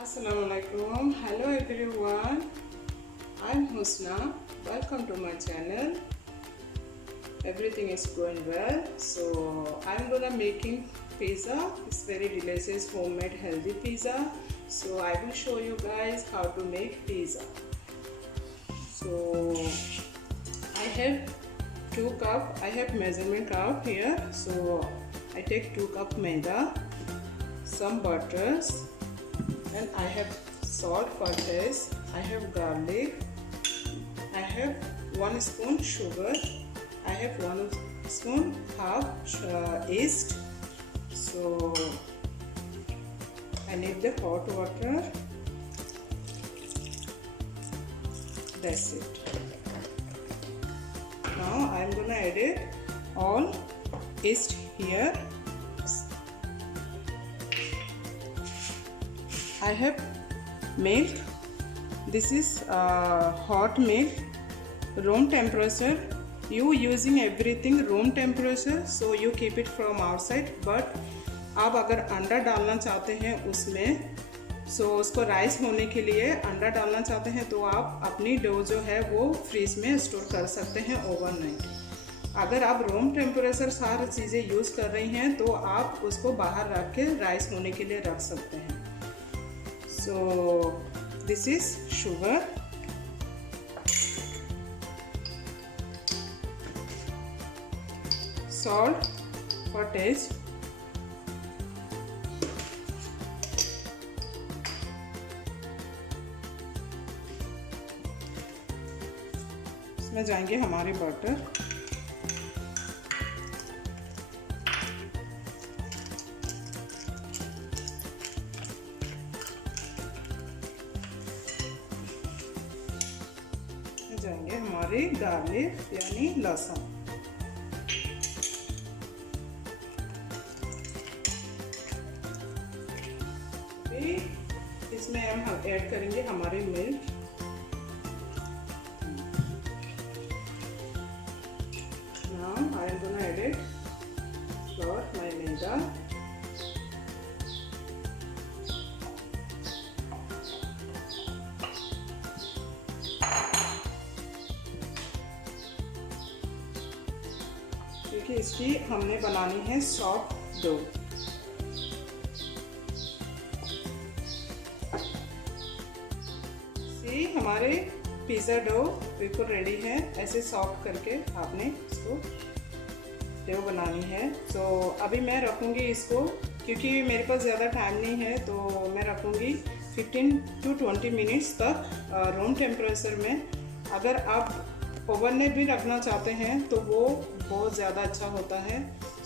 Assalamualaikum. Hello everyone. I'm Husna. Welcome to my channel. Everything is going well. So I'm gonna making pizza. It's very delicious homemade healthy pizza. So I will show you guys how to make pizza. So I have 2 cup. I have measurement cup here. So I take 2 cup maida, some butters, and I have salt for taste. I have garlic. I have 1 spoon sugar. I have 1 spoon half yeast. So I need the hot water. That's it. Now I am gonna add it all yeast here. I have milk. This is hot milk, room temperature. You using everything room temperature, so you keep it from outside. But आप अगर अंडा डालना चाहते हैं उसमें, सो उसको rice होने के लिए अंडा डालना चाहते हैं तो आप अपनी डो जो है वो फ्रीज में स्टोर कर सकते हैं ओवरनाइट। अगर आप रूम टेम्परेचर सारी चीज़ें यूज़ कर रही हैं तो आप उसको बाहर रख के राइस होने के लिए रख सकते हैं। So this is sugar, salt for taste, इसमें जाएंगे हमारे बटर, जाएंगे हमारे गार्लिक यानी लहसुन, इसमें हम ऐड करेंगे हमारे milk, now I am gonna add it for my maida, क्योंकि इसकी हमने बनानी है सॉफ्ट डो। सी हमारे पिज़्ज़ा डो बिल्कुल रेडी है। ऐसे सॉफ्ट करके आपने इसको डो बनानी है। तो अभी मैं रखूँगी इसको, क्योंकि मेरे पास ज़्यादा टाइम नहीं है, तो मैं रखूँगी 15 to 20 मिनट्स तक रूम टेम्परेचर में। अगर आप ओवन में भी रखना चाहते हैं तो वो बहुत ज़्यादा अच्छा होता है,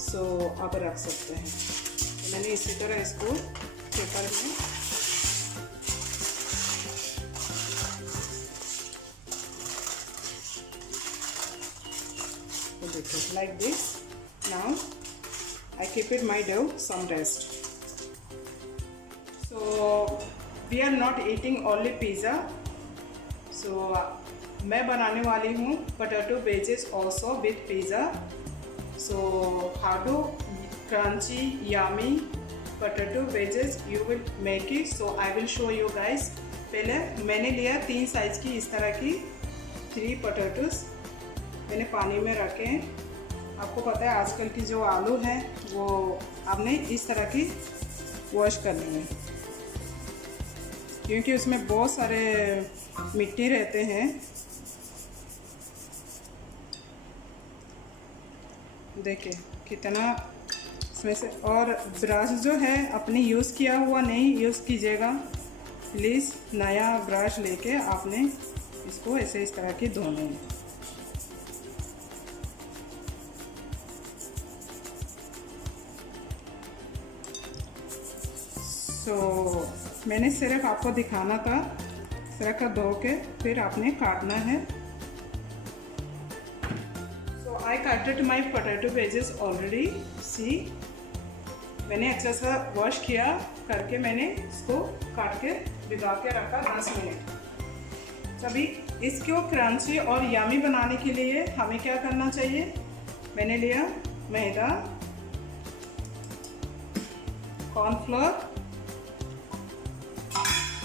सो आप रख सकते हैं। तो मैंने इसी तरह इसको पेपर में तो देखिए like this. Now I keep it my dough some rest. So we are not eating only pizza, so मैं बनाने वाली हूँ potato wedges also with pizza. So how to crunchy yummy potato wedges you will make it, so I will show you guys. पहले मैंने लिया 3 size की इस तरह की 3 पोटैटोस, मैंने पानी में रखे। आपको पता है आजकल की जो आलू हैं वो आपने इस तरह की वॉश करनी है, क्योंकि उसमें बहुत सारे मिट्टी रहते हैं। देखिए कितना इसमें से, और ब्रश जो है अपनी यूज़ किया हुआ नहीं यूज़ कीजिएगा प्लीज़। नया ब्रश लेके आपने इसको ऐसे इस तरह की धोने हैं। तो मैंने सिर्फ आपको दिखाना था, इस तरह का धो के फिर आपने काटना है। I cutted my potato wedges already. See, मैंने अच्छा सा वॉश किया करके मैंने इसको काट के भिगा के रखा 10 मिनट। अभी इसको क्रंची और यमी बनाने के लिए हमें क्या करना चाहिए, मैंने लिया मैदा, कॉर्नफ्लोर,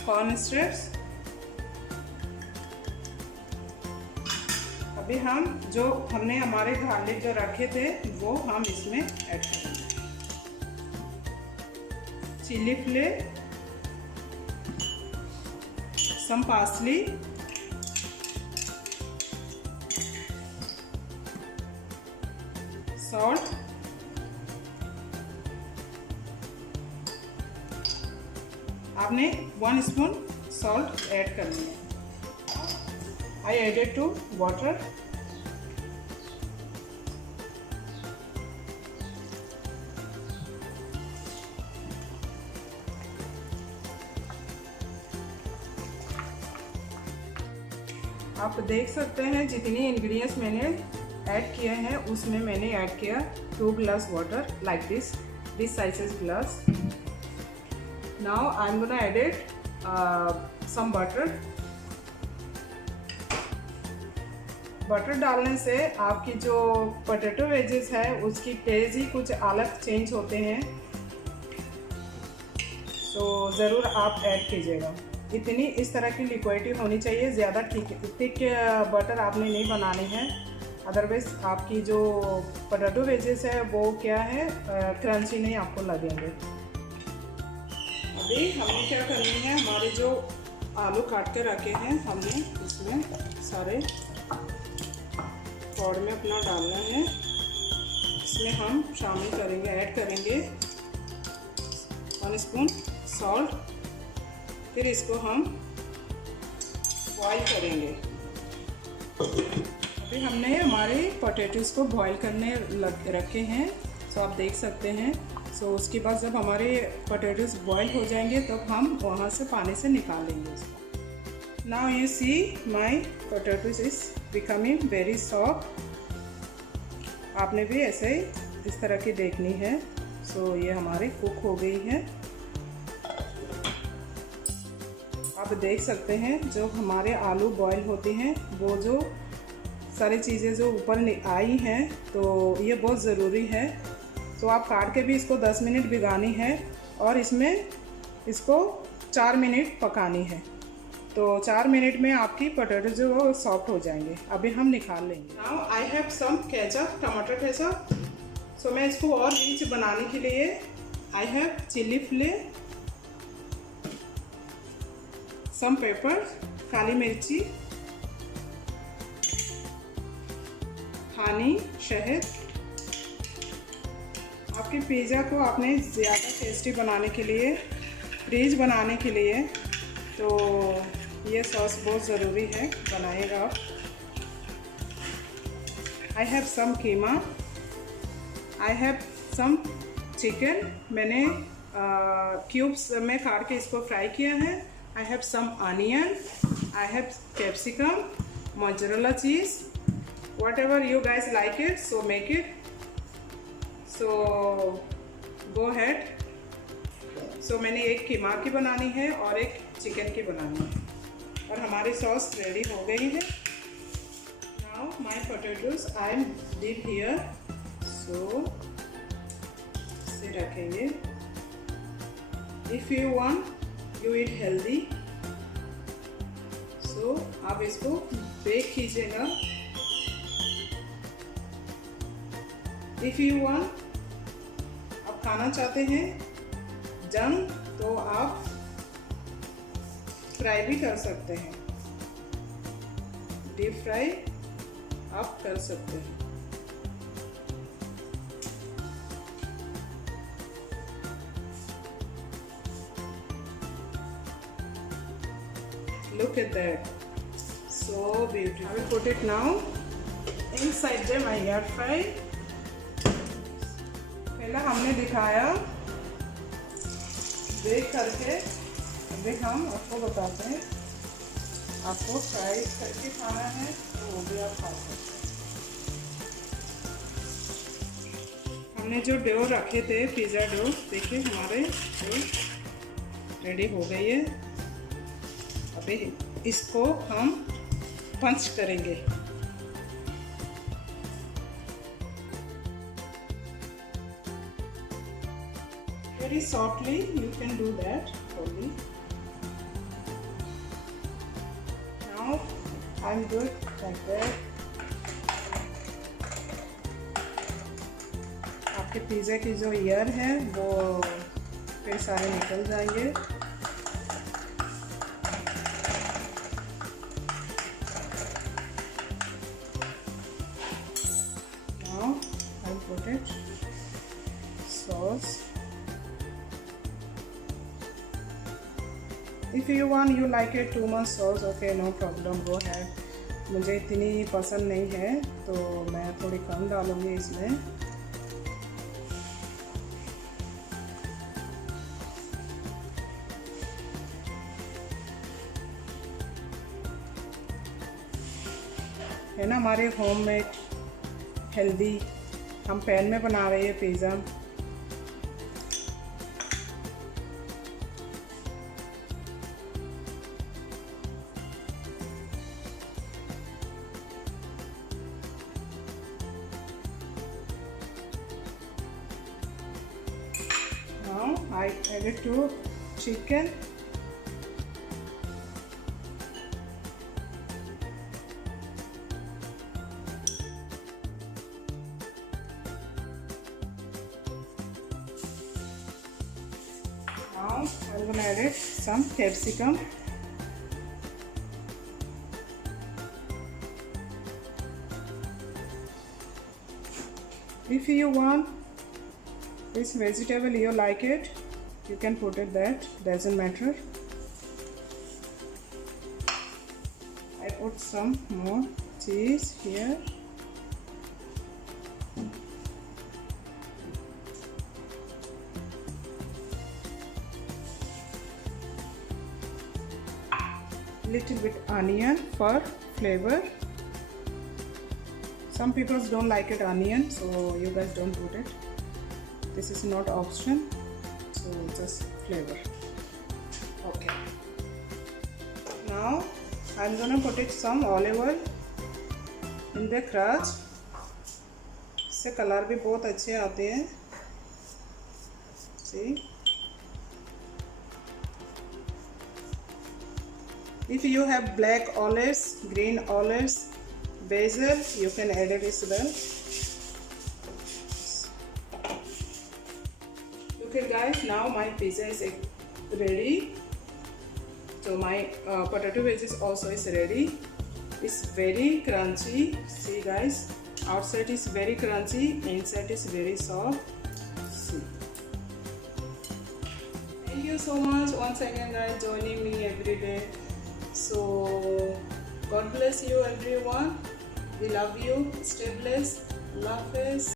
कॉर्न स्ट्रिप्स। अभी हम जो हमने हमारे गार्लिक जो रखे थे वो हम इसमें ऐड करेंगे। चिली फ्लेक्स, सम पार्सली, सॉल्ट, आपने 1 स्पून सॉल्ट ऐड करनी है। I added to water. आप देख सकते हैं जितनी इंग्रेडिएंट्स मैंने ऐड किए हैं उसमें मैंने ऐड किया 2 glass water like this sizes glass. Now I'm gonna add it some butter. Butter डालने से आपकी जो पोटैटो वेजेस है उसकी टेस्ट ही कुछ अलग चेंज होते हैं, तो ज़रूर आप ऐड कीजिएगा। इतनी इस तरह की लिक्विडिटी होनी चाहिए, ज़्यादा थिक बटर आपने नहीं बनानी है, अदरवाइज आपकी जो पोटैटो वेजेस है वो क्या है क्रंची नहीं आपको लगेंगे। अभी हमें क्या करनी है, हमारे जो आलू काट के रखे हैं हमने इसमें सारे पॉट में अपना डालना है। इसमें हम शामिल करेंगे, ऐड करेंगे 1 स्पून सॉल्ट, फिर इसको हम बॉईल करेंगे। अभी हमने हमारे पोटैटोज़ को बॉईल करने रखे हैं, तो आप देख सकते हैं। सो उसके बाद जब हमारे पोटैटोज़ बॉईल हो जाएंगे तब हम वहाँ से पानी से निकाल लेंगे उसको। Now you see my potatoes is becoming very soft. आपने भी ऐसे ही इस तरह की देखनी है। सो ये हमारी कुक हो गई है। आप देख सकते हैं जो हमारे आलू बॉईल होते हैं वो जो सारी चीज़ें जो ऊपर आई हैं, तो ये बहुत ज़रूरी है। तो आप काट के भी इसको 10 मिनट भिगानी है और इसमें इसको 4 मिनट पकानी है, तो 4 मिनट में आपकी पोटैटो जो वो सॉफ्ट हो जाएंगे। अभी हम निकाल लेंगे। Now I have some ketchup, टमाटर केचप। सो मैं इसको और रिच बनाने के लिए I have chilli flakes, some pepper, काली मिर्ची, हनी, शहद। आपके पिज़्ज़ा को आपने ज़्यादा टेस्टी बनाने के लिए, रिच बनाने के लिए, तो ये सॉस बहुत ज़रूरी है, बनाएगा आप। I have some keema, I have some chicken, मैंने क्यूब्स में काट के इसको फ्राई किया है। I have some onion, I have capsicum, mozzarella cheese, whatever you guys like it, so make it, so go ahead. So मैंने एक कीमा की बनानी है और एक चिकन की बनानी है, और हमारी सॉस रेडी हो गई है। Now my potatoes I am deep here, so इसे रखेंगे। If you want you eat healthy, so आप इसको बेक कीजिएगा। इफ़ यू वांट, आप खाना चाहते हैं जंक, तो आप फ्राई भी कर सकते हैं, डीप फ्राई आप कर सकते हैं। Look at that, so beautiful. I will put it now inside my air fry. पहला हमने दिखाया बेक करके, अभी हम आपको बताते हैं। आपको फ्राई करके खाना है तो वो भी आप खा सकते हैं। हमने जो डो रखे थे, पिज़्ज़ा डो, देखिए हमारे रेडी हो गई है। अभी इसको हम पंच करेंगे। Very softly you can do that only. I'm good like that. आपके पिज़्ज़ा की जो ईयर है वो फिर सारे निकल जाएंगे। Now I'll put it sauce. If you want, you like it too much sauce, okay, no problem, go ahead. मुझे इतनी पसंद नहीं है तो मैं थोड़ी कम डालूँगी इसमें। है ना हमारे होममेड हेल्दी, हम पैन में बना रहे हैं pizza. Now I added to chicken. Now I'm gonna add some capsicum. If you want this vegetable, you like it, you can put it, that doesn't matter. I put some more cheese here. Little bit onion for flavor. Some people don't like it onion, so you guys don't put it. This is not option, so just flavor. Okay. Now I'm gonna put it some olive oil in the crust. इससे colour भी बहुत अच्छे आते हैं। See? If you have black olives, green olives, basil, you can add it as well. Okay guys, now my pizza is ready. So my potato wedges also is ready. It's very crunchy. See guys, outside is very crunchy, inside is very soft. See. Thank you so much once again guys joining me every day. So God bless you everyone. We love you. Stay blessed. Allah Hafiz.